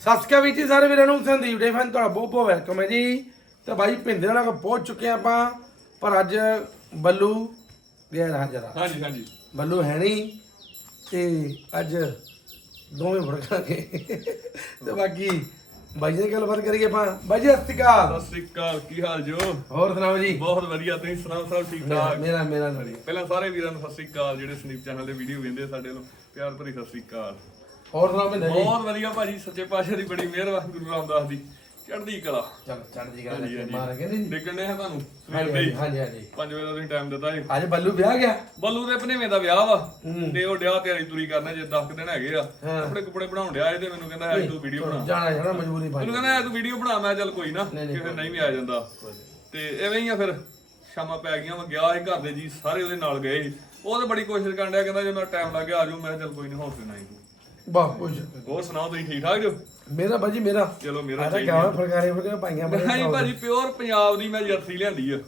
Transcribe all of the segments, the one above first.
ਸਤਿ ਸ਼੍ਰੀ ਅਕਾਲ ਵੀਰ ਜੀ ਸਾਰੇ ਵੀਰਾਂ ਨੂੰ ਸੰਦੀਪ ਡੇ ਫੈਨ ਤੁਹਾਡਾ ਬਹੁਤ ਬਹੁਤ ਵੈਲਕਮ ਹੈ ਜੀ। ਤੇ ਬਾਈ ਭਿੰਦੇ ਵਾਲਾ ਕੋਲ ਪਹੁੰਚ ਚੁੱਕੇ ਆਪਾਂ ਪਰ ਅੱਜ ਬੱਲੂ ਗਿਆ ਹਾਜ਼ਰ ਆ। ਹਾਂਜੀ ਹਾਂਜੀ। ਬੱਲੂ ਹੈ ਨਹੀਂ ਤੇ ਅੱਜ ਦੋਵੇਂ ਫੜਕਾਂਗੇ ਤੇ ਬਾਕੀ ਬਾਈ ਜੀ ਨਾਲ ਗੱਲਬਾਤ ਕਰੀਏ ਆਪਾਂ। ਬਾਈ ਜੀ ਸਤਿ ਸ਼੍ਰੀ ਅਕਾਲ। ਸਤਿ ਸ੍ਰੀ ਅਕਾਲ ਕੀ ਹਾਲ ਜੋ ਹੋਰ ਸੁਣਾਓ ਜੀ? ਬਹੁਤ ਵਧੀਆ ਤੁਸੀਂ ਸੁਣਾਓ ਸਭ ਠੀਕ ਠਾਕ? ਮੇਰਾ ਮੇਰਾ ਤਾਂ ਪਹਿਲਾਂ ਸਾਰੇ ਵੀਰਾਂ ਨੂੰ ਸਤਿ ਸ੍ਰੀ ਅਕਾਲ ਜਿਹੜੇ ਸਨੀਪ ਚੈਨਲ ਦੇ ਵੀਡੀਓ ਵੇਖਦੇ ਆ ਸਾਡੇ ਨੂੰ ਪਿਆਰ ਭਰੀ ਸਤਿ ਸ੍ਰੀ ਅਕਾਲ। ਹੋਰ ਭਿੰਦੇ ਜੀ? ਬਹੁਤ ਵਧੀਆ ਭਾਜੀ ਸੱਚੇ ਪਾਤਸ਼ਾਹ ਦੀ ਬੜੀ ਮਿਹਰਬਾਨੀ ਗੁਰੂ ਰਾਮਦਾਸ ਦੀ। ਚੜ੍ਹਦੀ ਕਲਾ। ਚਲੋ ਚੜ੍ਹਦੀ ਹਾਂਜੀ, ਹਾਂਜੀ। ਨਹੀਂ ਨੇ ਤੁਹਾਨੂੰ ਹਾਂਜੀ ਸਵੇਰ ਦੇ ਹਾਂਜੀ ਹਾਂਜੀ। 5 ਵਜੇ ਦਾ ਤੁਸੀਂ ਟਾਈਮ ਦਿੱਤਾ ਸੀ। ਅੱਜ ਬੱਲੂ ਵਿਆਹ ਗਿਆ? ਬੱਲੂ ਦੇ ਭਨੇਵੇਂ ਦਾ ਵਿਆਹ ਵਾ। ਤੇ ਉਹ ਡਿਆ ਤਿਆਰੀ ਤੁਰੀ ਕਰਨਾ ਜੇ 10 ਦਿਨ ਹੈਗੇ ਆ। ਹਾਂ। ਕੱਪੜੇ ਕੁਪੜੇ ਬਣਾਉਣ ਡਿਆ ਇਹ ਤੇ ਮੈਨੂੰ ਕਹਿੰਦਾ ਅੱਜ ਤੂੰ ਵੀਡੀਓ ਬਣਾ। ਜਾਣਾ ਜਾਣਾ ਮਜਬੂਰੀ ਬਣ ਮੈਨੂੰ ਕਹਿੰਦਾ ਤੂੰ ਵੀਡੀਓ ਬਣਾ। ਮੈਂ ਚੱਲ ਕੋਈ ਨਾ ਨਹੀਂ, ਨਹੀਂ, ਕਿਸੇ ਨਹੀਂ ਵੀ ਆ ਜਾਂਦਾ। ਤੇ ਐਵੇਂ ਹੀ ਆ ਫਿਰ ਸ਼ਾਮਾਂ ਪੈ ਗਈਆਂ ਮੈਂ ਗਿਆ ਸੀ ਘਰ ਦੇ ਜੀ ਸਾਰੇ ਉਹਦੇ ਨਾਲ ਗਏ ਸੀ। ਉਹ ਤਾਂ ਬੜੀ ਕੋਸ਼ਿਸ਼ ਕਰਨ ਡਿਆ ਕਹਿੰਦਾ ਜੇ ਮੇਰਾ ਟਾਈਮ ਲੱਗ ਗਿਆ ਆ ਜਾਊ ਮੈਂ ਕਿਹਾ ਚੱਲ ਕੋਈ ਨਹੀਂ ਹੌਸਲੇ ਨਾਲ ਹੀ ਵਾਹ ਕੁਝ ਹੋਰ ਸੁਣਾਓ ਤੁਸੀਂ ਠੀਕ ਠਾਕ ਜੋ? ਮੇਰਾ ਬਾਜੀ ਮੇਰਾ। ਚਲੋ ਮੇਰਾ ਆਹ ਚਾਹੀਦਾ ਗਾਵਾਂ ਫਰਕਾਰੇ ਫਰਕਾਰੇ ਪਾਈਆਂ ਬੜੇ ਨਹੀਂ ਭਾਜੀ ਪਿਓਰ ਪੰਜਾਬ ਦੀ ਮੈਂ ਜਰਸੀ ਲਿਆਂਦੀ ਆ।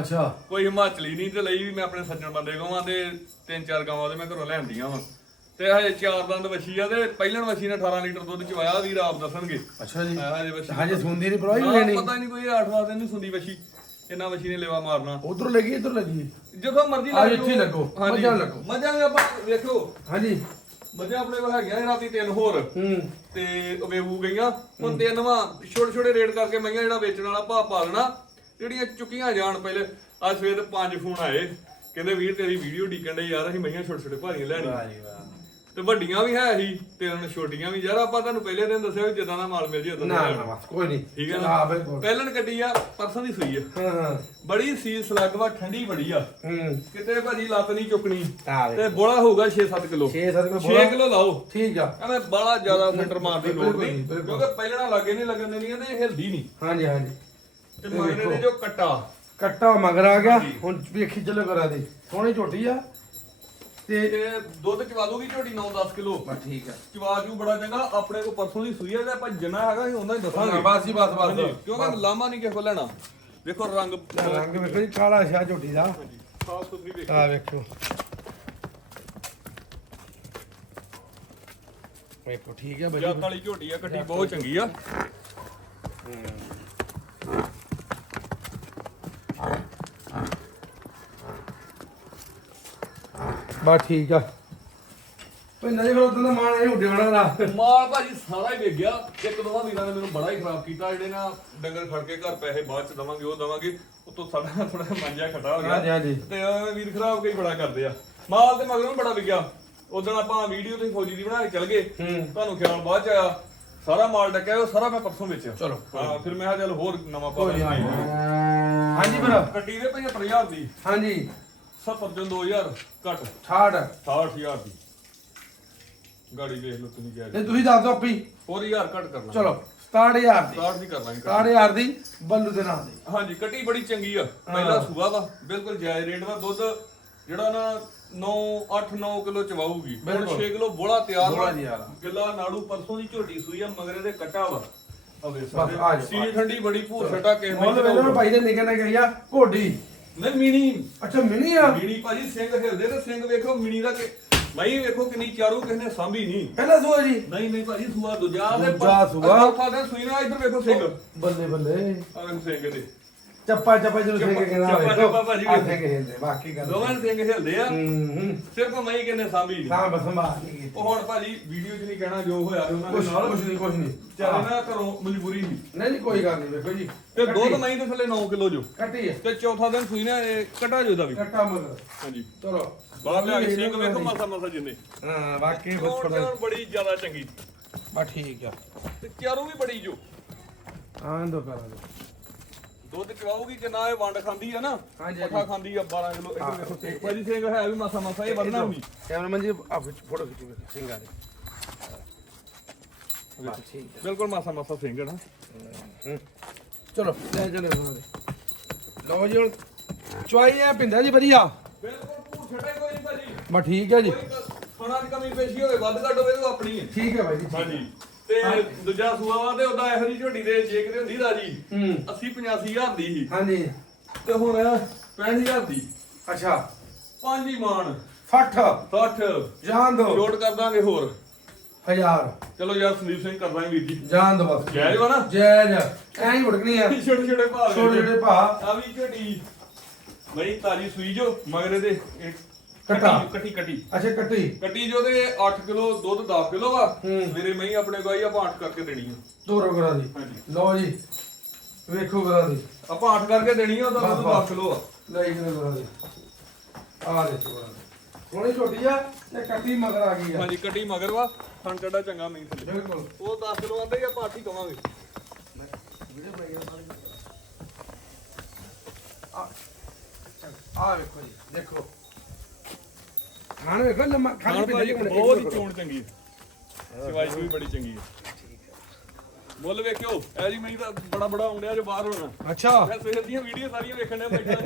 ਅੱਛਾ। ਕੋਈ ਹਿਮਾਚਲੀ ਨਹੀਂ ਤੇ ਲਈ ਵੀ ਮੈਂ ਆਪਣੇ ਸੱਜਣ ਬੰਦੇ ਕੋਵਾਂ ਤੇ ਤਿੰਨ ਚਾਰ ਗਾਵਾਂ ਦੇ ਮੈਂ ਘਰੋਂ ਲਿਆਂਦੀਆਂ ਵਾ। ਤੇ ਹਜੇ ਚਾਰ ਦੰਦ ਵਛੀ ਆ ਤੇ ਪਹਿਲਣ ਵਛੀ ਨੇ 18 ਲੀਟਰ ਦੁੱਧ ਚਵਾਇਆ ਵੀਰ ਆਪ ਦੱਸਣਗੇ। ਅੱਛਾ ਜੀ। ਹਜੇ ਵਛੀ ਹਜੇ ਸੁੰਦੀ ਨਹੀਂ ਪਰਵਾਹੀ ਹੋਈ ਨਹੀਂ ਪਤਾ ਨਹੀਂ ਕੋਈ 8 ਦਿਨ ਨਹੀਂ ਸੁੰਦੀ ਵਛੀ ਇਹਨਾਂ ਵਛੀ ਨੇ ਲੇਵਾ ਮਾਰਨਾ। ਉਧਰ ਲੱਗੀ ਇੱਧਰ ਲੱਗੀ ਜਦੋਂ ਮਰਜ਼ੀ ਆ ਲੱਗ ਇੱਥੇ ਲੱਗੋ। ਮੱਝਾਂ ਲੱਗੋ। ਵੀ ਆਪਾਂ ਵੇਖੋ। ਹਾਂਜੀ। ਮੱਝਾਂ ਆਪਣੇ ਕੋਲ ਹੈਗੀਆਂ ਸੀ ਰਾਤੀ ਤਿੰਨ ਹੋਰ। ਹੂੰ। ਤੇ ਉਹ ਵੇਵੂ ਗਈਆਂ। ਹੁਣ ਤਿੰਨ ਵਾ ਛੋਟੇ ਛੋਟੇ ਰੇਟ ਕਰਕੇ ਮਈਆਂ ਜਿਹੜਾ ਵੇਚਣ ਵਾਲਾ ਭਾਅ ਪਾ ਲੈਣਾ ਜਿਹੜੀਆਂ ਚੁੱਕੀਆਂ ਜਾਣ ਪਹਿਲੇ। ਅੱਜ ਸਵੇਰ ਪੰਜ ਫੋਨ ਆਏ। ਕਹਿੰਦੇ ਵੀਰ ਤੇਰੀ ਵੀਡੀਓ ਡੀਕਣ ਦੇ ਯਾਰ ਅਸੀਂ ਮਈਆਂ ਛੋਟੇ ਛੋਟੇ ਭਾਰੀਆਂ ਲੈਣੀਆਂ। ਤੇ ਵੱਡੀਆਂ ਵੀ ਹੈ ਸੀ ਤਿੰਨ ਛੋਟੀਆਂ ਵੀ। ਯਾਰ ਆਪਾਂ ਤੁਹਾਨੂੰ ਪਹਿਲੇ ਦਿਨ ਦੱਸਿਆ ਵੀ ਜਿੱਦਾਂ ਦਾ ਮਾਲ ਮਿਲ ਜੇ ਉਦਾਂ ਨਾ ਦਾ ਨਾ ਲੈਣਾ। ਬਸ ਕੋਈ ਨਹੀਂ। ਠੀਕ ਹੈ ਹਾਂ ਨਾ ਬਿਲਕੁਲ ਪਹਿਲਣ ਗੱਡੀ ਆ ਪਰਸੋਂ ਦੀ ਸੂਈ ਆ। ਹਾਂ ਹਾਂ। ਬੜੀ ਸੀਲ ਸਲੱਗ ਵਾ ਠੰਡੀ ਬੜੀ ਆ। ਹੂੰ। ਕਿਤੇ ਭਾਜੀ ਲੱਤ ਨਹੀਂ ਚੁੱਕਣੀ। ਆ ਤੇ ਬੋਲਾ ਹੋਊਗਾ 6-7 ਕਿਲੋ। 6 7 ਕਿਲੋ 6 ਕਿਲੋ ਲਾਓ। ਠੀਕ ਆ। ਐਵੇਂ ਬੜਾ ਜ਼ਿਆਦਾ ਫਿਲਟਰ ਮਾਰਦੀ ਲੋੜ ਬਿਲਕੁਲ ਨਹੀਂ ਜੀ, ਬਿਲਕੁਲ। ਕਿਉਂਕਿ ਪਹਿਲਣਾ ਲੱਗੇ ਨਹੀਂ ਲੱਗਣ ਦੇਣੀਆਂ ਤੇ ਇਹ ਹਿਲਦੀ ਨਹੀਂ। ਹਾਂਜੀ ਹਾਂਜੀ। ਤੇ ਮਗਰੇ ਦੇ ਜੋ ਕੱਟਾ। ਕੱਟਾ ਮਗਰ ਆ ਗਿਆ। ਹੁਣ ਵੇਖੀ ਚੱਲੋ ਕਰਾ ਦੇ। ਸੋਹਣੀ ਝੋਟੀ ਆ। ਤੇ ਤੇ ਦੁੱਧ ਚਵਾ ਦੂਗੀ ਝੋਟੀ 9-10 ਕਿਲੋ। ਬਸ ਠੀਕ ਆ। ਚਵਾ ਜੂ ਬੜਾ ਚੰਗਾ ਆਪਣੇ ਕੋਲ ਪਰਸੋਂ ਦੀ ਸੂਈ ਆ ਤੇ ਆਪਾਂ ਜਿੰਨਾ ਹੈਗਾ ਅਸੀਂ ਉਹਨਾਂ ਹੀ ਦੱਸਾਂਗੇ। ਬਸ ਜੀ ਬਸ ਹਾਂਜੀ, ਬਸ ਕਿਉਂਕਿ ਲਾਮਾ ਨਹੀਂ ਕਿਸੇ ਕੋਲ ਲੈਣਾ। ਦੇਖੋ ਰੰਗ ਰੰਗ ਵੇਖੋ ਜੀ ਕਾਲਾ ਸ਼ਾ ਝੋਟੀ ਦਾ। ਸਾਫ਼ ਸੁਥਰੀ ਵੇਖ। ਆ ਵੇਖੋ। ਵੇਖੋ ਠੀਕ ਹੈ ਬਾਜੀ ਜੱਤ ਵਾਲੀ ਝੋਟੀ ਆ ਕੱਟੀ ਬਹੁਤ ਚੰਗੀ ਆ। ਬਸ ਠੀਕ ਆ। ਪਿੰਡਾਂ ਦੇ ਫਿਰ ਉਦੋਂ ਦਾ ਮਾਣ ਇਹ ਉੱਡੇ ਵੜਾ ਦਾ ਮਾਲ ਭਾਜੀ ਸਾਰਾ ਹੀ ਵੇਖ ਗਿਆ। ਇੱਕ ਦੋਵਾਂ ਵੀਰਾਂ ਨੇ ਮੈਨੂੰ ਬੜਾ ਹੀ ਖਰਾਬ ਕੀਤਾ। ਜਿਹੜੇ ਨਾ ਡੰਗਰ ਫੜ ਕੇ ਘਰ ਪੈਸੇ ਬਾਅਦ ਚ ਦਵਾਂਗੇ ਉਹ ਦਵਾਂਗੇ ਉਤੋਂ ਸਾਡਾ ਥੋੜਾ ਮੰਜਾ ਖਟਾ ਹੋ ਗਿਆ। ਹਾਂਜੀ ਹਾਂਜੀ। ਤੇ ਉਹ ਵੀਰ ਖਰਾਬ ਕਈ ਬੜਾ ਕਰਦੇ ਆ। ਮਾਲ ਤੇ ਮਗਰੋਂ ਵੀ ਬੜਾ ਵਿਗਿਆ ਉਦੋਂ ਆਪਾਂ ਵੀਡੀਓ ਤੇ ਫੌਜੀ ਦੀ ਬਣਾ ਕੇ ਚੱਲ ਗਏ। ਤੁਹਾਨੂੰ ਖਿਆਲ ਬਾਅਦ ਚ ਆਇਆ। ਸਾਰਾ ਮਾਲ ਡੱਕਿਆ ਉਹ ਸਾਰਾ ਮੈਂ ਪਰਸੋਂ ਵੇਚਿਆ। ਚਲੋ ਹਾਂ ਫਿਰ ਮੈਂ ਕਿਹਾ ਚੱਲ ਹੋਰ ਨਵਾਂ ਪਾ ਲੈਂਦੇ ਹਾਂ। ਹਾਂਜੀ ਭਰਾ। ਗੱਡੀ ਦੇ 75000 ਦੀ। ਹਾਂਜੀ। 70 ਜਨ 2000 ਘੱਟ। 68 68000 ਦੀ। ਗਾੜੀ ਵੇਖ ਲਓ ਤੁਸੀਂ ਕਿਹਾ ਤੇ ਤੁਸੀਂ ਦੱਸ ਦਿਓ ਆਪੀ। ਹੋਰ 1000 ਘੱਟ ਕਰਨਾ। ਚਲੋ 67000 ਦੀ। 60 ਦੀ ਕਰ ਲਾਂਗੇ 67000 ਦੀ ਬੱਲੂ ਦੇ ਨਾਂ ਦੀ। ਹਾਂਜੀ ਕੱਟੀ ਬੜੀ ਚੰਗੀ ਆ। ਪਹਿਲਾ ਸੂਆ ਵਾ ਬਿਲਕੁਲ ਜਾਇਜ਼ ਰੇਟ ਵਾ। ਦੁੱਧ ਜਿਹੜਾ ਨਾ 9 8 9 ਕਿਲੋ ਚਵਾਊਗੀ। ਹੁਣ ਬਿਲਕੁਲ। 6 ਕਿਲੋ ਬੋਲਾ ਤਿਆਰ ਵਾ। ਗਿੱਲਾ ਨਾੜੂ ਪਰਸੋਂ ਦੀ ਝੋਟੀ ਸੂਈ ਆ ਮਗਰੇ ਦੇ ਕੱਟਾ ਵਾ। ਅਵੇ ਜਾਓ, ਸੀ ਠੰਡੀ ਬੜੀ ਭੂਰ ਛਟਾ ਕੇ ਮੁੱਲ ਵੇਲੇ ਭਾਈ ਦੇ ਨਿਕਲ ਨੇ ਕਹੀਆ ਘੋੜੀ ਨਹੀਂ ਮਿਣੀ। ਅੱਛਾ ਮਿਨੀ ਆ? ਮਿਣੀ ਭਾਜੀ ਸਿੰਘ ਹਿਲਦੇ ਤੇ ਸਿੰਘ ਵੇਖੋ ਮਿਣੀ ਦਾ ਕਿ ਮਈ ਵੇਖੋ ਕਿੰਨੀ ਚਾਰੂ ਕਿਸ ਨੇ ਸਾਂਭੀ ਨਹੀਂ ਪਹਿਲਾ ਸੂਆ ਜੀ। ਨਹੀਂ ਨਹੀਂ ਭਾਜੀ ਸੂਆ ਦੂਜਾ ਤੇ ਦੂਜਾ ਸੂਆ। ਚੌਥਾ ਸੂਈ ਨਾ ਇੱਧਰ ਵੇਖੋ ਸਿੰਘ। ਬੱਲੇ ਬੱਲੇ। ਆ ਵੇਖੋ ਸਿੰਘ ਦੇ। ਚੱਪਾ ਚੱਪਾ ਜਿਹਨੂੰ ਸਿੰਘ ਕਹਿੰਦਾ ਚੱਪਾ- ਚੱਪਾ ਭਾਜੀ ਵੇਖੋ। ਸਿੰਘ ਹਿਲਦੇ ਬਾਕੀ ਗੱਲ ਦੋਵਾਂ ਸਿੰਘ ਹਿਲਦੇ ਆ। ਹੂੰ ਹੂੰ। ਸਿਰਫ ਮਈ ਕਿੰਨੇ ਸਾਂਭੀ ਨਹੀਂ ਸਾਂ ਬਸੰਭਾਲ ਨਹੀਂ ਕੀਤੀ ਉਹ ਹੁਣ ਭਾਜੀ ਵੀਡੀਓ 'ਚ ਨਹੀਂ ਕਹਿਣਾ ਜੋ ਹੋਇਆ ਉਹਨਾਂ ਦੇ ਨਾਲ। ਕੁਛ ਨਹੀਂ ਕੁਛ ਨਹੀਂ। ਚੱਲ ਨਾ ਘਰੋਂ ਮਜਬੂਰੀ ਸੀ ਨਹੀਂ ਨਹੀਂ ਕੋਈ ਗੱਲ ਨਹੀਂ ਵੇਖੋ ਜੀ। ਤੇ ਦੁੱਧ ਮਈ ਦੇ ਥੱਲੇ 9 ਕਿਲੋ ਜੋ। ਕੱਟੀ ਹੈ। ਤੇ ਚੌਥਾ ਦਿਨ ਸੂਈ ਨਾ ਇਹ ਕਟਾ ਜੋ ਦਾ ਵੀ। ਕੱਟਾ ਮਗਰ ਹਾਂਜੀ। ਚਲੋ। ਬਾਹਰ ਲਿਆ ਕੇ ਸਿੰਘ ਵੇਖੋ ਮਾਸਾ ਮਾਸਾ ਜਿੰਨੇ। ਹਾਂ ਬਸ ਜਾਣ ਬੜੀ ਜ਼ਿਆਦਾ ਚੰਗੀ। ਬਾ ਠੀਕ ਆ। ਤੇ ਚਾਰੂ ਵੀ ਬੜੀ ਜੋ। ਆਂ ਦੋ ਕਰਾ ਦੇ। ਦੁੱਧ ਚਵਾਉਗੀ ਜਿੰਨਾ ਇਹ ਵੰਡ ਖਾਂਦੀ ਆ ਨਾ। ਪੱਠਾ ਖਾਂਦੀ ਆ 12 ਕਿਲੋ ਇੱਧਰ ਵੇਖੋ ਤੇ ਭਾਜੀ ਸਿੰਘ ਹੈ ਵੀ ਮਾਸਾ ਮਾਸਾ ਇਹ ਵਧਣਾ ਵੀ ਕੈਮਰਾਮੈਨ ਜੀ ਆ ਫੋਟੋ ਖਿੱਚੋ ਸਿੰਘਾਂ ਦੇ ਬਿਲਕੁਲ ਮਾਸਾ ਮਾਸਾ ਸਿੰਘ ਹੈ ਨਾ। ਚਲੋ ਲੈ ਚਲੇ ਲਓ ਜੀ ਹੁਣ ਚੁਆਈ ਆ ਪਿੰਦਾ ਜੀ ਵਧੀਆ। ਬਿਲਕੁਲ ਭੂਰ ਹੀ ਕੋਈ ਨਹੀਂ ਭਾਜੀ। ਬਾ ਠੀਕ ਹੈ ਜੀ। ਖਾਣਾ ਦੀ ਕਮੀ ਪੇਸ਼ੀ ਹੋਵੇ ਵੱਧ ਘੱਟ ਹੋਵੇ ਉਹ ਆਪਣੀ ਹੈ। ਠੀਕ ਹੈ ਭਾਈ ਜੀ। ਹਾਂਜੀ। ਤੇ ਦੂਜਾ ਸੂਆ ਵਾ ਤੇ ਉਹਦਾ ਇਹੋ ਜਿਹੀ ਝੋਟੀ ਦੇ ਜੇ ਕਿਤੇ ਹੁੰਦੀ ਰਾਜੀ। ਹੂੰ। 80 85000 ਦੀ ਸੀ। ਹਾਂਜੀ। ਤੇ ਹੁਣ 65000 ਦੀ। ਅੱਛਾ। ਪੰਜ ਹੀ ਮਾਨ 60 60 ਜਾਨ ਦੋ। ਛੋਟ ਕਰ ਦਾਂਗੇ ਹੋਰ। ਹਜ਼ਾਰ। ਚਲੋ ਯਾਰ ਸੰਦੀਪ ਸਿੰਘ ਕਰ ਦਾਂਗੇ ਵੀਰ ਜੀ। ਜਾਨ ਦੋ ਬਸ। ਜਾਇਜ਼ ਵਾ ਨਾ ਜੈ ਜੈ। ਐਂ ਹੀ ਭੜਕਣੀ ਆ। ਛੋਟੇ ਛੋਟੇ ਭਾਅ। ਛੋਟੇ ਛੋਟੇ ਭਾ ਆ ਵੀ ਝਟੀ। ਬਈ ਤਾਜੀ ਸੂਈ ਜੋ ਮਗਰੇ ਦੇ। ਇੱਕ ਕੱਟਾ। ਕੱਟੀ ਕੱਟੀ। ਅੱਛਾ ਕੱਟੀ। ਕੱਟੀ ਜੋ ਦੇ 8 ਕਿਲੋ ਦੁੱਧ 10 ਕਿਲੋ ਆ। ਹੂੰ। ਮੇਰੇ ਮਹੀਂ ਆਪਣੇ ਆਈ ਆਪਾਂ 8 ਕਰਕੇ ਦੇਣੀ ਆ। ਤੋਰੋ ਕਰਾ ਦੀ। ਹਾਂਜੀ। ਲਓ ਜੀ। ਵੇਖੋ ਕਰਾ ਦੀ। ਆਪਾਂ 8 ਕਰਕੇ ਦੇਣੀ ਆ ਉਹਦਾ ਬਸ, ਦੁੱਧ ਬਸ। 10 ਕਿਲੋ ਆ। ਲੈ ਜੀ ਕਰਾ ਦੀ। ਆ ਦੀ ਸੋਹਣੀ ਛੋਟੀ ਆ ਤੇ ਕੱਟੀ ਮਗਰ ਆ ਗਈ ਆ। ਹਾਂਜੀ ਕੱਟੀ ਮਗਰ ਵਾ। ਥਣ ਟੱਡਾ ਚੰਗਾ ਥੱਲੇ। ਬਿਲਕੁਲ। ਉਹ 10 ਕਿਲੋ ਆਂਦੇ ਆ ਆਪਾਂ 8 ਹੀ ਕਵਾਂਗੇ। ਆ ਵੇਖੋ ਜੀ ਦੇਖੋ। ਖਾਣ ਵੇਖੋ ਲੰਮਾ ਖਾਣ ਭਾਜੀ ਬਹੁਤ ਹੀ ਚੋਣ ਚੰਗੀ ਹੈ। ਸਿਵਾਈ ਵੀ ਬੜੀ ਚੰਗੀ ਹੈ। ਮੁੱਲ ਵੇਖਿਓ ਐ ਜੀ ਮਹੀਂ ਤਾਂ ਬੜਾ ਬੜਾ ਆਉਂਦਿਆ ਜੋ ਬਾਹਰ ਹੋਣਾ। ਅੱਛਾ। ਮੈਂ ਸਵੇਰ ਦੀਆਂ ਵੀਡੀਓ ਸਾਰੀਆਂ ਵੇਖਣ ਦੇ ਬੈਠਾ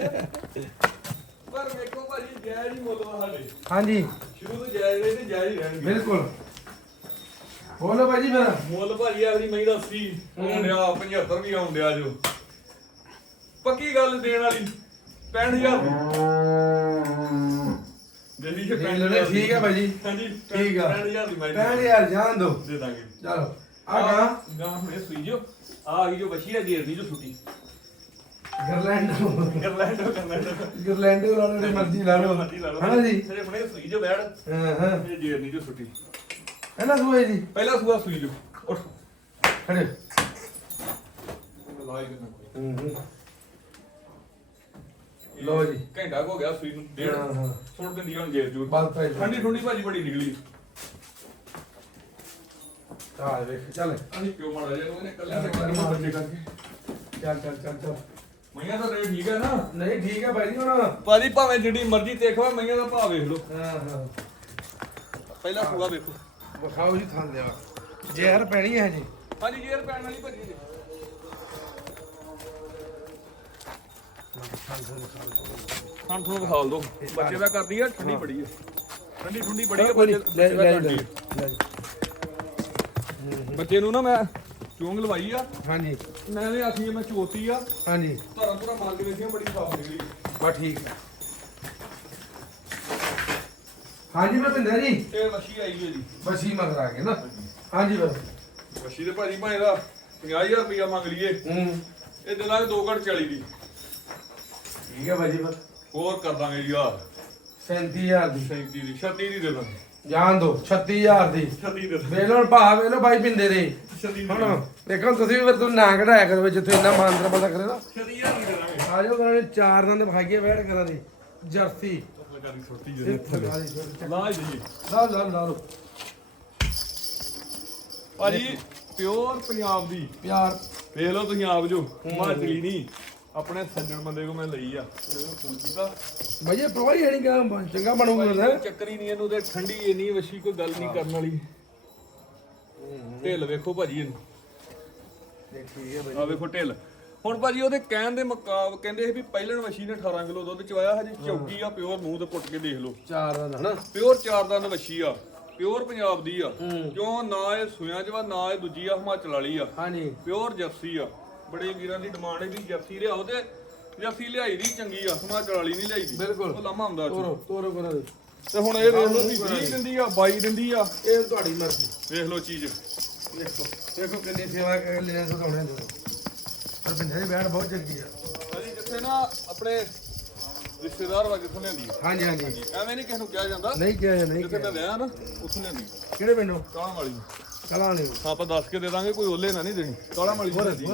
ਪਰ ਵੇਖੋ ਭਾਜੀ ਜਾਇਜ਼ ਹੀ ਮੁੱਲ ਵਾ ਸਾਡੇ। ਹਾਂਜੀ। ਸ਼ੁਰੂ ਤੋਂ ਜਾਇਜ਼ ਰਹੇ ਤੇ ਜਾਇਜ਼ ਹੀ ਰਹਿਣਗੇ। ਬਿਲਕੁਲ। ਬੋਲੋ ਭਾਜੀ ਫਿਰ। ਮੁੱਲ ਭਾਜੀ ਆਖਰੀ ਮਹੀਂ ਦਾ 80 ਆਉਂਦਿਆ 75 ਵੀ ਆਉਂਦਿਆ ਜੋ। ਪੱਕੀ ਗੱਲ ਦੇਣ ਵਾਲੀ 65000 ਜਲਦੀ ਜੇ ਦੇਖ ਲੈਣੇ, ਠੀਕ ਹੈ ਭਾਜੀ। ਹਾਂਜੀ ਠੀਕ ਆ। 65000 ਦੀ ਮੈਂ 65000 ਜਾਣ ਦੋ। ਦੇ ਦਾਂਗੇ। ਚਲੋ ਆ ਗਾ। ਗਾਂ ਹੁਣੇ ਸੂਈ ਜੋ ਆ ਗਈ ਜੋ ਹੈ ਜੇਰ ਦੀ ਜੋ ਛੁੱਟੀ ਗਰਲੈਂਡੋ। ਗਰਲੈਂਡੋ ਗਰਲੈਂਡੋ। ਗਰਲੈਂਡੋ ਲਾ ਲਓ ਜਿਹੜੀ ਮਰਜ਼ੀ ਲਾ ਲਓ। ਮਰਜ਼ੀ ਲਾ ਲਓ। ਹਾਂ ਜੀ? ਤੇਰੇ ਹੁਣੇ ਸੂਈ ਜੋ ਬੈੜ ਹਾਂ ਹਾਂ। ਇਹ ਜੇਰ ਦੀ ਜੋ ਛੁੱਟੀ ਹੈ ਨਾ ਸੂਏ ਜੀ। ਪਹਿਲਾ ਸੂਆ ਸੂਈ ਜੋ ਉੱਠ। ਖੜੇ। ਲਾਈ ਕਰਨਾ ਕੋਈ। ਹੂੰ ਹੂੰ। ਲਓ ਜੀ। ਘੰਟਾ ਕੁ ਹੋ ਗਿਆ ਸੂਈ ਨੂੰ ਡੇਢ। ਹਾਂ, ਹਾਂ। ਛੋੜ ਦਿੰਦੀ ਹੁਣ ਜੂਰ ਬਸ ਭਾਈ ਠੰਡੀ ਠੰਡੀ ਭਾਜੀ ਬੜੀ ਨਿਕਲੀ। ਆ ਵੇਖ ਚੱਲ। ਅਸੀਂ ਕਿਉਂ ਮਾੜਾ ਜਿਹਾ ਉਹਨੇ ਕੱਲਿਆ ਤੇ ਕਰਮਾ ਬੱਚੇ ਕਰਕੇ ਚੱਲ। ਚੱਲ ਚੱਲ ਚੱਲ ਮਈਆਂ ਦਾ ਰੇਟ ਠੀਕ ਹੈ ਨਾ? ਨਹੀਂ ਠੀਕ ਹੈ ਭਾਈ ਜੀ ਹੁਣ। ਭਾਜੀ ਭਾਵੇਂ ਜਿੱਡੀ ਮਰਜ਼ੀ ਦੇਖਵਾ ਮਈਆਂ ਦਾ ਭਾਅ ਵੇਖ ਲਓ। ਹਾਂ ਹਾਂ। ਪਹਿਲਾ ਵੇਖੋ। ਵਿਖਾਓ ਜੀ ਥਾਂ ਲਿਆ। ਜ਼ਹਿਰ ਪੈਣੀ ਹੈ ਜੀ ਹਾਂਜੀ ਜੇਰ ਪੈਣ ਵਾਲੀ ਭਾਜੀ। ਜੀ ਹਾਂ ਤੁਹਾਨੂੰ ਵਿਖਾਲ ਦੋ ਬੱਚੇ ਦਾ ਕਰਦੀ ਆ ਠੰਡੀ ਬੜੀ ਆ। ਠੰਡੀ ਠੰਡੀ ਬੜੀ ਆ ਕੋਈ ਬੱਚੇ ਨਹੀਂ ਬੱਚੇ ਲੈ ਦਾ ਲੈ ਕਰਦੀ ਲੈ ਆ। ਲੈ ਬੱਚੇ ਨੂੰ ਨਾ ਮੈਂ ਚੂੰਗ ਲਵਾਈ ਆ। ਹਾਂਜੀ। ਮੈਂ ਨੇ ਆਖੀ ਮੈਂ ਚੋਤੀ ਆ। ਹਾਂਜੀ। ਧਰਮ ਪੂਰਾ ਮਾਰ ਕੇ ਵੇਖੀਆਂ ਬੜੀ ਸਾਫ਼ ਨਿਕਲੀ। ਬਸ ਠੀਕ ਹੈ ਹਾਂਜੀ ਮੈਂ ਪਿੰਦਰ ਜੀ। ਇਹ ਮੱਛੀ ਆਈ ਹੈ ਜੀ। ਬਸੀ ਮਗਰ ਆ ਗਏ ਨਾ। ਹਾਂਜੀ ਬਸ। ਮੱਛੀ ਦੇ ਭਾਜੀ ਭਾਵੇਂ ਦਾ 50000 ਰੁਪਇਆ ਮੰਗ ਲਈਏ। ਹੂੰ। ਇਹ ਦੇ ਦਾਂਗੇ 2 ਘੰਟ 40 ਦੀ ਠੀਕ ਹੈ ਭਾਜੀ ਬਸ ਹੋਰ ਕਰ ਦਾਂਗੇ ਜੀ ਯਾਰ 37000 ਦੀ। 37 ਦੀ 36 ਦੀ ਦੇ ਦਾਂਗੇ। ਜਾਣ ਦੋ 36000 ਦੀ। 36 ਦੇ ਦਾਂਗੇ। ਵੇਖ ਲਓ ਭਾ ਵੇਖ ਲਓ ਬਾਈ ਪਿੰਦੇ ਦੇ 36 ਦੀ। ਹੁਣ ਦੇਖੋ ਤੁਸੀਂ ਵੀ ਤੂੰ ਨਾ ਕਢਾਇਆ ਕਰੋ ਜਿੱਥੇ ਇੰਨਾ ਮਾਨਤਰਾ ਪਤਾ ਕਰੇ ਨਾ। 36000 ਦੀ ਦੇ ਦਾਂਗੇ। ਆ ਜਾਓ ਕਰਾਂ ਚਾਰ ਦੰਦ ਵਿਖਾਈਏ ਬੈਠ ਕਰਾਂ ਦੀ। ਜਰਸੀ। ਛੋਟੀ ਤੇ ਜਿਹੀ ਫਗਾ ਦੀ ਛੋਟੀ ਲਾ ਜੀ। ਲਾ ਲਾ ਲਾ ਲਓ। ਭਾਜੀ ਪਿਓਰ ਪੰਜਾਬ ਦੀ। ਪਿਆਰ। ਵੇਖ ਲਓ ਤੁਸੀਂ ਆਪ ਜੋ। ਹਿਮਾਚਲੀ ਨਹੀਂ ਆਪਣੇ ਸੱਜਣ ਬੰਦੇ ਕੋ ਮੈਂ ਲਈ ਆ। ਉਹਨੇ ਮੈਨੂੰ ਫੋਨ ਕੀਤਾ। ਭਾਈ ਇਹ ਪ੍ਰਵਾਹੀ ਹੈ ਨਹੀਂ ਕਿ ਚੰਗਾ ਬਣੂਗਾ ਨਾ ਚੱਕਰ ਨਹੀਂ ਇਹਨੂੰ ਤੇ ਠੰਡੀ ਇੰਨੀ ਵਸ਼ੀ ਕੋਈ ਗੱਲ ਨਹੀਂ ਕਰਨ ਵਾਲੀ। ਢਿੱਲ ਵੇਖੋ ਭਾਜੀ ਇਹਨੂੰ। ਠੀਕ ਹੈ ਆ ਵੇਖੋ ਢਿੱਲ। ਹੁਣ ਭਾਜੀ ਉਹਦੇ ਕਹਿਣ ਦੇ ਮੁਕਾਬ ਕਹਿੰਦੇ ਸੀ ਵੀ ਪਹਿਲਣ ਵਸ਼ੀ ਨੇ 18 ਕਿਲੋ ਦੁੱਧ ਚਵਾਇਆ ਹਜੇ ਚੌਕੀ ਆ ਪਿਓਰ ਮੂੰਹ ਤੇ ਪੁੱਟ ਕੇ ਦੇਖ ਲਓ। ਚਾਰ ਦੰਦ ਹਨਾ ਪਿਓਰ ਚਾਰ ਦੰਦ ਵਸ਼ੀ ਆ ਪਿਓਰ ਪੰਜਾਬ ਦੀ ਆ। ਕਿਉਂ? ਨਾ ਇਹ ਸੁਇਆਂ ਚ ਵਾ ਨਾ ਇਹ ਦੂਜੀ ਆ ਹਿਮਾਚਲ ਵਾਲੀ ਆ। ਹਾਂਜੀ। ਪਿਓਰ ਜਰਸੀ ਆ। ਬੜੇ ਵੀਰਾਂ ਦੀ ਡਿਮਾਂਡ ਹੈ ਵੀ ਜਰਸੀ ਲਿਆਓ ਤੇ ਜਰਸੀ ਲਿਆਈ ਦੀ ਚੰਗੀ ਆ ਹਿਮਾਚਲ ਵਾਲੀ ਨਹੀਂ ਲਿਆਈ ਦੀ। ਬਿਲਕੁਲ। ਉਹ ਲਾਮਾ ਹੁੰਦਾ ਤੋਰੋ ਤੋਰੋ ਕਰੋ ਦੀ। ਤੇ ਹੁਣ ਇਹ ਵੇਖ ਲਓ ਵੀ 20 ਦਿੰਦੀ ਆ 22 ਦਿੰਦੀ ਆ। ਇਹ ਤੁਹਾਡੀ ਮਰਜ਼ੀ। ਵੇਖ ਲਓ ਚੀਜ਼। ਦੇਖੋ ਦੇਖੋ ਕਿੰਨੀ ਸੇਵਾ ਕਰ ਲੈਣੇ ਸੁਣਾਉਣੇ ਦੇ ਪਰ ਪਿੰਡੇ ਦੀ ਬੈਠ ਬਹੁਤ ਚੰਗੀ ਆ। ਭਾਜੀ ਜਿੱਥੇ ਨਾ ਆਪਣੇ ਰਿਸ਼ਤੇਦਾਰ ਵਾ ਕਿੱਥੋਂ ਲਿਆਂਦੀ ਆ। ਹਾਂਜੀ ਹਾਂਜੀ। ਐਵੇਂ ਨਹੀਂ ਕਿਸੇ ਨੂੰ ਕਿਹਾ ਜਾਂਦਾ। ਨਹੀਂ ਕਿਹਾ ਜੀ, ਨਹੀਂ ਜਿੱਥੇ ਕਿਹਾ ਮੈਂ ਵਿਆਹ ਨਾ ਉੱਥੋਂ ਲਿਆਂਦੀ ਕਿਹੜੇ ਪਿੰਡੋਂ? ਕਾਲਾਂ ਵਾਲੀ। ਕਲਾਂ ਨੇ ਆਪਾਂ ਦੱਸ ਕੇ ਦੇ ਦਾਂਗੇ ਕੋਈ ਓਲੇ ਨਾ ਨਹੀਂ ਦੇਣੀ। ਕਾਲਾਂ ਨੂੰ ਹੋਰ। ਹੋਰ ਲੈ ਗਈ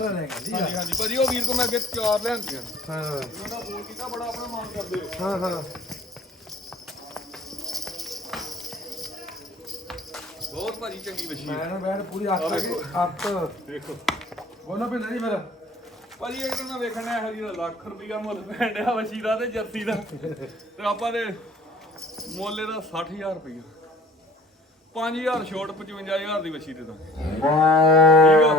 ਹਾਂਜੀ ਹਾਂਜੀ। ਭਾਜੀ ਉਹ ਵੀਰ ਕੋ ਮੈਂ ਅੱਗੇ ਚਾਰ ਲਿਆਂਦੀਆਂ ਹਾਂ। ਉਹਨਾਂ ਦਾ ਫੋਨ ਕੀਤਾ ਬੜਾ ਆਪਣਾ ਮਾਨ ਕਰਦੇ ਹੋ। ਹਾਂ ਹਾਂ। ਬਹੁਤ ਭਾਜੀ ਚੰਗੀ ਮਸ਼ੀਨ। ਮੈਂ ਨਾ ਬੈਠ ਪੂਰੀ ਅੱਤ ਅੱਤ ਦੇਖੋ ਬੋਲੋ ਪਿੰਡ ਨਹੀਂ ਫਿਰ। ਭਾਜੀ ਇਹ ਤਾਂ ਮੈਂ ਵੇਖਣਾ ਇਹੋ ਜਿਹੀ ਲੱਖ ਰੁਪਈਆ ਮੁੱਲ ਡਿਆ ਵਸ਼ੀ ਦਾ ਤੇ ਜਰਸੀ ਦਾ। ਤੇ ਆਪਾਂ ਦੇ ਮੁੱਲ ਇਹਦਾ 60000 ਰੁਪਈਆ। 5000 ਛੋਟ 55000 ਦੀ ਵਸ਼ੀ ਦੇ ਦਾਂਗੇ ਠੀਕ ਆ?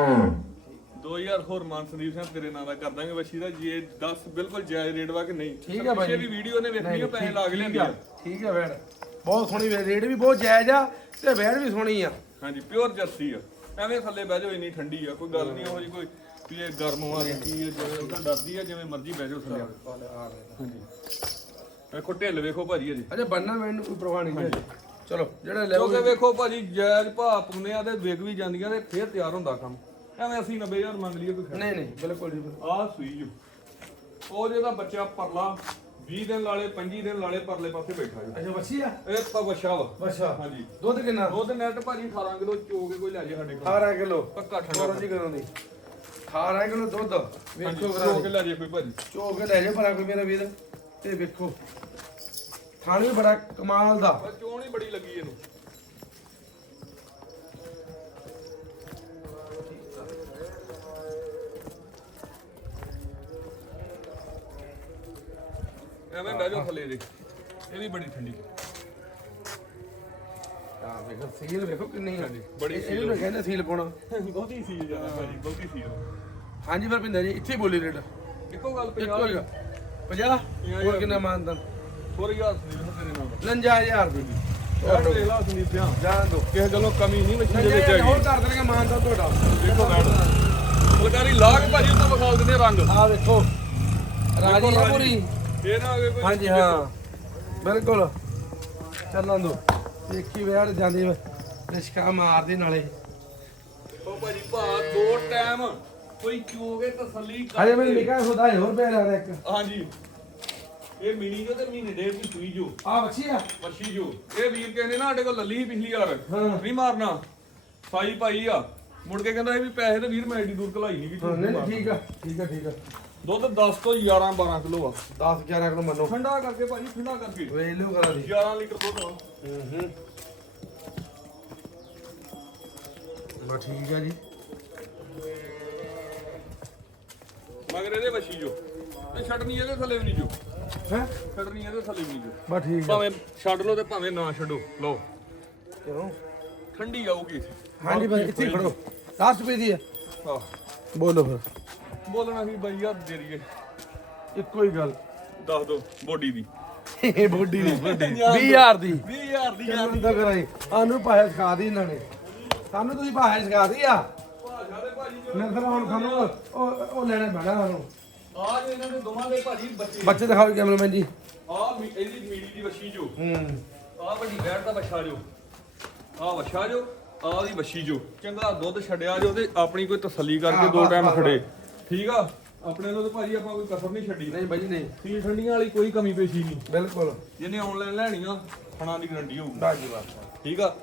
2000 ਹੋਰ ਮਾਨ ਸੰਦੀਪ ਸਿੰਘ ਤੇਰੇ ਨਾਂ ਦਾ ਕਰ ਦਾਂਗੇ ਵਸ਼ੀ ਦਾ ਜੇ 10 ਬਿਲਕੁਲ ਜਾਇਜ਼ ਰੇਟ ਵਾ ਕਿ ਨਹੀਂ? ਠੀਕ ਆ। ਪਿੱਛੇ ਵੀ ਵੀਡੀਓ ਨੇ ਵੇਖਣੀ ਉਹ ਪੈਸੇ ਲਾ ਕੇ ਲਿਆਂਦੀ ਆ। ਠੀਕ ਹੈ ਬੈਠ ਬਹੁਤ ਸੋਹਣੀ ਵੇ ਰੇਟ ਵੀ ਬਹੁਤ ਜਾਇਜ਼ ਆ ਤੇ ਬੈਠ ਵੀ ਸੋਹਣੀ ਆ। ਹਾਂਜੀ ਪਿਓਰ ਜਰਸੀ ਆ। ਐਵੇਂ ਥੱਲੇ ਬਹਿ ਜਾਓ ਇੰਨੀ ਠੰਡੀ ਆ ਕੋਈ ਗੱਲ ਨਹੀਂ ਉਹ ਜੀ ਕੋਈ ਵੀ ਇਹ ਗਰਮ ਆ ਕੀ ਹੈ ਜਿਵੇਂ ਉਹਦਾ ਡਰਦੀ ਆ ਜਿਵੇਂ ਮਰਜ਼ੀ ਬਹਿ ਜਾਓ ਥੱਲੇ। ਹਾਂਜੀ। ਵੇਖੋ ਢਿੱਲ ਵੇਖੋ ਭਾਜੀ ਅਜੇ। ਅਜੇ ਬੰਨਾ ਮੈਨੂੰ ਕੋਈ ਪ੍ਰਵਾਹ ਨਹੀਂ ਜੀ। ਚਲੋ ਜਿਹੜਾ ਲੈਵਲ ਕਿਉਂਕਿ ਵੇਖੋ ਭਾਜੀ ਜਾਇਜ਼ ਭਾਅ ਪਾਉਂਦੇ ਆ ਤੇ ਵਿਕ ਵੀ ਜਾਂਦੀਆਂ ਤੇ ਫੇਰ ਤਿਆਰ ਹੁੰਦਾ ਕੰਮ। ਐਵੇਂ ਅਸੀਂ 90000 ਮੰਗ ਲਈਏ ਕੋਈ ਨਹੀਂ ਨਹੀਂ ਬਿਲਕੁਲ ਜੀ ਬਿਲਕੁਲ। ਆਹ ਸੂਈ ਜੋ। ਉਹ ਜਿਹਦਾ ਬੱਚਾ ਪਰਲਾ 20 ਦਿਨ ਲਾਲੇ 25 ਦਿਨ ਲਾਲੇ ਪਰਲੇ ਪਾਸੇ ਬੈਠਾ ਜੀ। ਅੱਛਾ ਵੱਛੀ ਆ? ਇਹ ਪਵਸ਼ਾ ਵਾ। ਅੱਛਾ ਹਾਂਜੀ। ਦੁੱਧ ਕਿੰਨਾ? ਦੁੱਧ ਨੈਟ ਭਾਜੀ 18 ਕਿਲੋ ਚੋ ਕੇ ਕੋਈ ਲੈ ਜੇ ਸਾਡੇ ਕੋਲ। 18 ਕਿਲੋ? ਪੱਕਾ ਠੰਡਾ ਜੀ ਕਦੋਂ ਦੀ 18 ਕਿਲੋ ਦੁੱਧ। ਵੇਖੋ ਚੋ ਕੇ ਲੈ ਜੇ ਕੋਈ ਭਾਜੀ। ਚੋ ਕੇ ਲੈ ਜਾ ਭਰਾ ਕੋਈ ਮੇਰਾ ਵੀਰ। ਤੇ ਵੇਖੋ। ਥਾਣ ਵੀ ਬੜਾ ਕਮਾਲ ਦਾ। ਚੋਣ ਹੀ ਬੜੀ ਲੱਗੀ ਇਹਨੂੰ? ਐਵੇਂ ਬਹਿ ਜਾਓ ਥੱਲੇ ਦੇ ਇਹ ਵੀ ਬੜੀ ਠੰਡੀ। ਆ ਵੇਖੋ ਸੀਲ ਵੇਖੋ ਕਿੰਨੀ ਆ। ਬੜੀ ਇਹ ਇਹਨੂੰ ਕਹਿੰਦੇ ਸੀਲ ਪਾਉਣਾ। ਬਹੁਤੀ ਸੀ ਜ਼ਿਆਦਾ ਭਾਜੀ ਬਹੁਤੀ ਸੀ ਹਾਂਜੀ ਪਰ ਪਿੰਦਰ ਜੀ ਇੱਥੇ ਹੀ ਬੋਲੀ ਰੇਟ। ਇੱਕੋ ਗੱਲ ਇੱਕੋ 50 ਹੀ 50 ਹੋਰ ਕਿੰਨਾ ਮਾਨਦਨ? ਥੋੜੀ ਹੱਥ ਨਹੀਂ ਤੇਰੇ ਨਾਲ। 59000 ਰੁਪਏ ਦੀ। ਯਾਰ ਦੇਖ ਲਾ ਸੰਦੀਪ ਸਿਆ ਜਾਣ ਦੋ। ਕਿਸੇ ਗੱਲੋਂ ਕਮੀ ਨਹੀਂ ਮੱਛੀ ਦੇ ਵਿੱਚ ਹੋਰ ਹੈਗੀ। ਕਰ ਦੇਣਗੇ ਮਾਨਦਨ ਤੁਹਾਡਾ। ਦੇਖੋ ਮੈਡ ਫੁਲਕਾਰੀ ਲਾਗ ਭਾਜੀ ਉੱਤੇ ਵਿਖਾ ਦਿੰਦੇ ਰੰਗ। ਆ ਵੇਖੋ ਰਾਜੀ ਆ ਪੂਰੀ। ਇਹ ਨਾ ਹੋਵੇ ਕੋਈ ਹਾਂਜੀ ਹਾਂ। ਬਿਲਕੁਲ। ਚੱਲਾਂ ਦੋ ਦੇਖੀ ਵੇੜ ਜਾਂਦੀ ਰਿਸ਼ਕਾ ਮਾਰਦੇ ਨਾਲੇ। ਉਹ ਭਾਜੀ ਭਾ ਦੋ ਟਾਈਮ। ਕੋਈ ਚੋਗੇ ਤਸੱਲੀ ਕਰ ਹਜੇ ਮੈਨੂੰ ਨਿਕਾ ਸੋਦਾ ਹੋਰ ਪਿਆ ਰਿਹਾ ਇੱਕ। ਹਾਂਜੀ। ਇਹ ਮਿਣੀ ਜੋ ਤੇ ਮਹੀਨੇ ਡੇਢ ਦੀ ਸੂਈ ਜੋ। ਆ ਬੱਚੀ ਆ। ਪੱਛੀ ਜੋ। ਇਹ ਵੀਰ ਕਹਿੰਦੇ ਨਾ ਸਾਡੇ ਕੋਲ ਲੱਲੀ ਸੀ ਪਿਛਲੀ ਵਾਰ। ਹਾਂ। ਨਹੀਂ ਮਾਰਨਾ। ਸਾਈ ਪਾਈ ਆ। ਮੁੜ ਕੇ ਕਹਿੰਦਾ ਇਹ ਵੀ ਪੈਸੇ ਤੇ ਵੀਰ ਮੈਂ ਐਡੀ ਦੂਰ ਕਲਾਈ ਨਹੀਂ ਵੀ ਹਾਂ, ਨਹੀਂ ਨਹੀਂ, ਠੀਕ ਆ ਠੀਕ ਆ ਠੀਕ ਆ। ਦੁੱਧ 10 ਤੋਂ 11 12 ਕਿਲੋ ਆ। 10 11 ਕਿਲੋ ਮੰਨੋ। ਠੰਡਾ ਕਰਕੇ ਭਾਜੀ ਠੰਡਾ ਕਰਕੇ। ਵੇ ਲਿਓ ਕਰਾ ਦੀ 11 ਲੀਟਰ ਦੁੱਧ ਆ। ਹੂੰ ਹੂੰ। ਬਾ ਠੀਕ ਆ ਜੀ। ਮਗਰ ਇਹਦੇ ਬੱਛੀ ਜੋ। ਤੇ ਛੱਡਣੀ ਇਹਦੇ ਥੱਲੇ ਵੀ ਨਹੀਂ ਜੋ। ਹੈ? ਛੱਡਣੀ ਇਹਦੇ ਥੱਲੇ ਵੀ ਨਹੀਂ। ਜੋ ਬਾ ਠੀਕ ਆ। ਭਾਵੇਂ ਛੱਡ ਲਓ ਤੇ ਭਾਵੇਂ ਨਾ ਛੱਡੋ ਲਓ। ਚਲੋ। ਠੰਡੀ ਆਊਗੀ ਹਾਂਜੀ ਭਾਈ ਇੱਥੇ ਹੀ ਖੜੋ। 10 ਰੁਪਏ ਦੀ ਆ। ਆਹ। ਬੋਲੋ ਫਿਰ। ਬੋਲਣਾ ਵੀ ਬਾਈ ਯਾਰ ਦੇ ਦਈਏ। ਇੱਕੋ ਹੀ ਗੱਲ। ਦੱਸ ਦੋ ਬੋਡੀ ਦੀ। ਇਹ ਬੋਡੀ ਦੀ। 20000 ਦੀ। 20000 ਦੀ। ਕਿੰਨਾ ਦਾ ਕਰਾਈ। ਸਾਨੂੰ ਭਾਸ਼ਾ ਸਿਖਾ ਦੀ ਇਹਨਾਂ ਨੇ। ਸਾਨੂੰ ਤੁਸੀਂ ਭਾਸ਼ਾ ਸਿਖਾ ਦੀ ਆ। ਭਾਸ਼ਾ ਦੇ ਭਾਜੀ ਜੋ ਨੰਦਰ ਹੁਣ ਸਾਨੂੰ ਉਹ ਉਹ ਲੈਣਾ ਪੈਣਾ ਸਾਨੂੰ। ਆ ਜੇ ਇਹਨਾਂ ਦੇ ਦੋਵਾਂ ਦੇ ਭਾਜੀ ਬੱਚੇ। ਬੱਚੇ ਦਿਖਾਓ ਕੈਮਰਾਮੈਨ ਜੀ। ਆ ਇਹਦੀ ਦੀ ਵੱਛੀ ਜੋ। ਹੂੰ। ਆ ਵੱਡੀ ਬੈੜ ਦਾ ਬੱਛਾ ਜੋ। ਆ ਵੱਛਾ ਜੋ ਆ ਦੀ ਵੱਛੀ ਜੋ। ਚੰਗਾ ਦੁੱਧ ਛੱਡਿਆ ਜੋ ਤੇ ਆਪਣੀ ਕੋਈ ਤਸੱਲੀ ਕਰਕੇ ਦੋ ਟਾਈਮ ਖੜੇ। ਠੀਕ ਆ? ਆਪਣੇ ਨੂੰ ਤੇ ਭਾਜੀ ਆਪਾਂ ਕੋਈ ਕਸਰ ਨਹੀਂ ਛੱਡੀ। ਨਹੀਂ ਬਾਜੀ ਨਹੀਂ। ਸੀਲ ਠੰਡੀਆਂ ਵਾਲੀ ਕੋਈ ਕਮੀ ਪੇਸ਼ੀ ਨਹੀਂ। ਬਿਲਕੁਲ। ਜਿਹਨੇ ਆਨਲਾਈਨ ਲੈਣੀਆਂ ਖਾਣਾ ਦੀ ਗਰੰਟੀ ਹੋਊਗੀ। ਬਸ ਜੀ ਬਸ ਠੀਕ ਆ?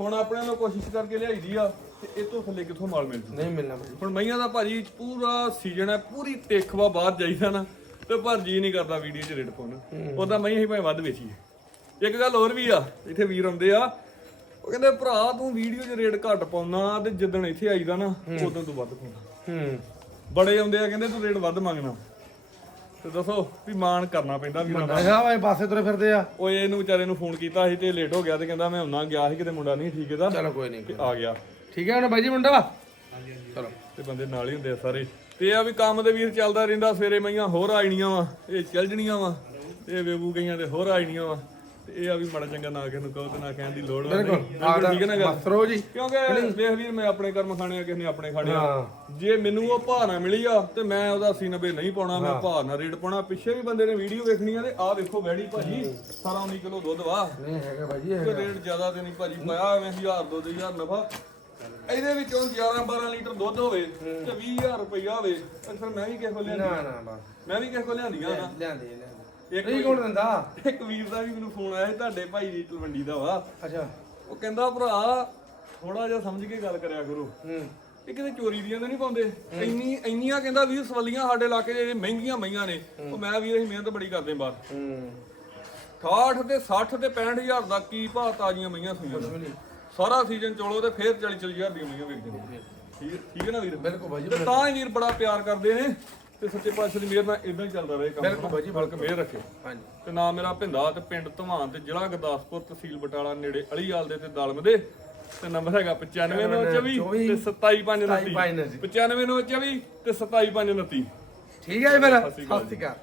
ਹੁਣ ਆਪਣੇ ਨੂੰ ਕੋਸ਼ਿਸ਼ ਕਰਕੇ ਲਿਆਈ ਦੀ ਆ। ਤੇ ਇਹ ਤੋਂ ਥੱਲੇ ਕਿੱਥੋਂ ਮਾਲ ਮਿਲ ਜੂ ਨਹੀਂ ਮਿਲਣਾ ਬਾਜੀ ਹੁਣ ਮਈਆਂ ਦਾ ਭਾਜੀ ਪੂਰਾ ਸੀਜ਼ਨ ਹੈ ਪੂਰੀ ਤੇਖਵਾ ਬਾਹਰ ਜਾਈਦਾ ਨਾ ਤੇ ਪਰ ਜੀ ਨਹੀਂ ਕਰਦਾ ਵੀਡੀਓ 'ਚ ਰੇਟ ਪਾਉਣ। ਉਹਦਾ ਮਈ ਹੀ ਭਾਵੇਂ ਵੱਧ ਵੇਚੀਏ। ਇੱਕ ਗੱਲ ਹੋਰ ਵੀ ਆ ਇੱਥੇ ਵੀਰ ਆਉਂਦੇ ਆ ਉਹ ਕਹਿੰਦੇ ਭਰਾ ਤੂੰ ਵੀਡੀਓ 'ਚ ਰੇਟ ਘੱਟ ਪਾਉਣਾ ਤੇ ਜਿੱਦਣ ਇੱਥੇ ਆਈਦਾ ਨਾ ਉਦੋਂ ਤੂੰ ਵੱਧ ਪਾਉਣਾ ਹੂੰ। ਬੜੇ ਆਉਂਦੇ ਆ ਕਹਿੰਦੇ ਤੂੰ ਰੇਟ ਵੱਧ ਮੰਗਣਾ। ਤੇ ਦੱਸੋ ਵੀ ਮਾਨ ਕਰਨਾ ਪੈਂਦਾ ਵੀਰਾਂ ਦਾ। ਵਾ ਇਹ ਪਾਸੇ ਤੁਰੇ ਫਿਰਦੇ ਆ। ਓਏ ਇਹਨੂੰ ਵਿਚਾਰੇ ਨੂੰ ਫੋਨ ਕੀਤਾ ਸੀ ਤੇ ਲੇਟ ਹੋ ਗਿਆ ਤੇ ਕਹਿੰਦਾ ਮੈਂ ਹੁੰਨਾ ਗਿਆ ਸੀ ਕਿਤੇ ਮੁੰਡਾ ਨਹੀਂ ਠੀਕ ਇਹਦਾ। ਚਲੋ ਕੋਈ ਨਹੀਂ ਆ ਗਿਆ। ਠੀਕ ਹੈ ਹੁਣ ਬਾਜੀ ਮੁੰਡਾ? ਚਲੋ। ਤੇ ਬੰਦੇ ਨਾਲ ਹੀ ਹੁੰਦੇ ਆ ਸਾਰੇ। ਤੇ ਆ ਵੀ ਕੰਮ ਦੇ ਵੀਰ ਚੱਲਦਾ ਰਹਿੰਦਾ ਸਵੇਰੇ ਮਈਆਂ ਹੋਰ ਆ ਜਾਣੀਆਂ ਵਾ ਇਹ ਚੱਲ ਜਣੀਆਂ ਵਾ ਇਹ ਵੇਬੂ ਗਈਆਂ ਤੇ ਹੋਰ ਆ ਜਾਣੀਆਂ ਵਾ। ਤੇ ਇਹ ਆ ਵੀ ਮਾੜਾ ਚੰਗਾ ਨਾ ਕਿਸੇ ਨੂੰ ਕਹੋ ਤੇ ਨਾ ਕਹਿਣ ਦੀ ਲੋੜ ਵਾ। ਬਿਲਕੁਲ। ਬਿਲਕੁਲ ਠੀਕ ਹੈ ਨਾ ਗੱਲ? ਮਸਰੋ ਜੀ। ਕਿਉਂਕਿ ਵੇਖ ਵੀਰ ਮੈਂ ਆਪਣੇ ਕਰਮ ਖਾਣੇ ਆ ਕਿਸੇ ਨੇ ਆਪਣੇ ਖਾਣੇ ਆ। ਜੇ ਮੈਨੂੰ ਉਹ ਭਾਅ ਨਾ ਮਿਲੀ ਆ ਤੇ ਮੈਂ ਉਹਦਾ 80 90 ਨਹੀਂ ਪਾਉਣਾ ਮੈਂ ਭਾਅ ਨਾਲ ਰੇਟ ਪਾਉਣਾ। ਪਿੱਛੇ ਵੀ ਬੰਦੇ ਨੇ ਵੀਡੀਓ ਵੇਖਣੀ ਆ ਤੇ ਆਹ ਵੇਖੋ ਵੈੜੀ ਭਾਜੀ ਸਾਰਾ 19 ਕਿਲੋ ਦੁੱਧ ਵਾ। ਨਹੀਂ ਹੈਗਾ ਬਾਜੀ ਇਹ ਤੇ ਰੇਟ ਜ਼ਿਆਦਾ ਤੇ ਨਹੀਂ ਭਾਜੀ ਪਾਇਆ ਐਵੇਂ 1000 2000 ਨਫਾ। ਇਹਦੇ ਵਿੱਚੋਂ 11 12 ਲੀਟਰ ਦੁੱਧ ਹੋਵੇ ਤੇ 20000 ਰੁਪਈਆ ਹੋਵੇ ਤੇ ਫਿਰ ਮੈਂ ਵੀ ਕਿਸੇ ਕੋਲ ਲਿਆਂਦੀ ਨਾ ਨਾ ਬਸ। ਮੈਂ ਵੀ ਕਿਸੇ ਕੋਲ ਲਿਆਂਦੀਆਂ ਨਾ? ਲਿਆਂਦੀ ਲਿਆਂਦੀ ਇੱਕ ਕੋਣ ਦਿੰਦਾ? ਇੱਕ ਵੀਰ ਦਾ ਵੀ ਮੈਨੂੰ ਫੋਨ ਆਇਆ ਸੀ ਤੁਹਾਡੇ ਭਾਈ ਦੀ ਤਲਵੰਡੀ ਦਾ ਵਾ। ਅੱਛਾ। ਉਹ ਕਹਿੰਦਾ ਭਰਾ ਥੋੜਾ ਜਿਹਾ ਸਮਝ ਕੇ ਗੱਲ ਕਰਿਆ ਕਰੋ। ਹੂੰ। ਇਹ ਕਿਤੇ ਚੋਰੀ ਦੀਆਂ ਤਾਂ ਨਹੀਂ ਪਾਉਂਦੇ? ਇੰਨੀ ਇੰਨੀਆਂ ਕਹਿੰਦਾ ਵੀਰ ਸਵਲੀਆਂ ਸਾਡੇ ਇਲਾਕੇ 'ਚ ਜਿਹੜੇ ਮਹਿੰਗੀਆਂ ਮਈਆਂ ਨੇ ਉਹ ਮੈਂ ਵੀਰ ਅਸੀਂ ਮਿਹਨਤ ਬੜੀ ਕਰਦੇ ਬਾਹਰ। ਹੂੰ। 68 ਤੇ 60 ਤੇ 65000 ਦਾ ਕੀ ਭਾਅ ਤਾਜ਼ੀਆਂ ਮਈਆਂ ਸੂਈਆਂ ਦਾ ਨਹੀਂ। ਸਾਰਾ ਸੀਜ਼ਨ ਚੋਲੋ ਤੇ ਫੇਰ 40 40000 ਦੀਆਂ ਮਈਆਂ ਵਿਕ ਜਾਂਦੀਆਂ ਠੀਕ ਠੀਕ ਹੈ ਨਾ ਵੀਰ? ਬਿਲਕੁਲ ਬਾਜੀ ਤੇ ਤਾਂ ਹੀ ਵੀਰ ਬੜਾ ਪਿਆਰ ਕਰਦੇ ਨੇ ਤੇ ਸੱਚੇ ਪਾਤਸ਼ਾਹ ਦੀ ਮਿਹਰ ਨਾਲ ਇਦਾਂ ਹੀ ਚੱਲਦਾ ਰਹੇ ਕੰਮ। ਬਿਲਕੁਲ ਬਾਜੀ, ਬਲਕ ਮਿਹਰ ਰੱਖੇ। ਹਾਂਜੀ। ਤੇ ਨਾਮ ਮੇਰਾ ਭਿੰਦਾ ਤੇ ਪਿੰਡ ਧਵਾਨ ਤੇ ਜ਼ਿਲ੍ਹਾ ਗੁਰਦਾਸਪੁਰ ਤਹਿਸੀਲ ਬਟਾਲਾ ਨੇੜੇ ਅਲੀਵਾਲ ਦੇ ਤੇ ਦਲਮ ਦੇ। ਤੇ ਨੰਬਰ ਹੈਗਾ 95924 ਤੇ 27529 2759 95924 ਤੇ 27529 ਠੀਕ ਹੈ ਜੀ ਫਿਰ। ਸਤਿ ਸ਼੍ਰੀ ਅਕਾਲ।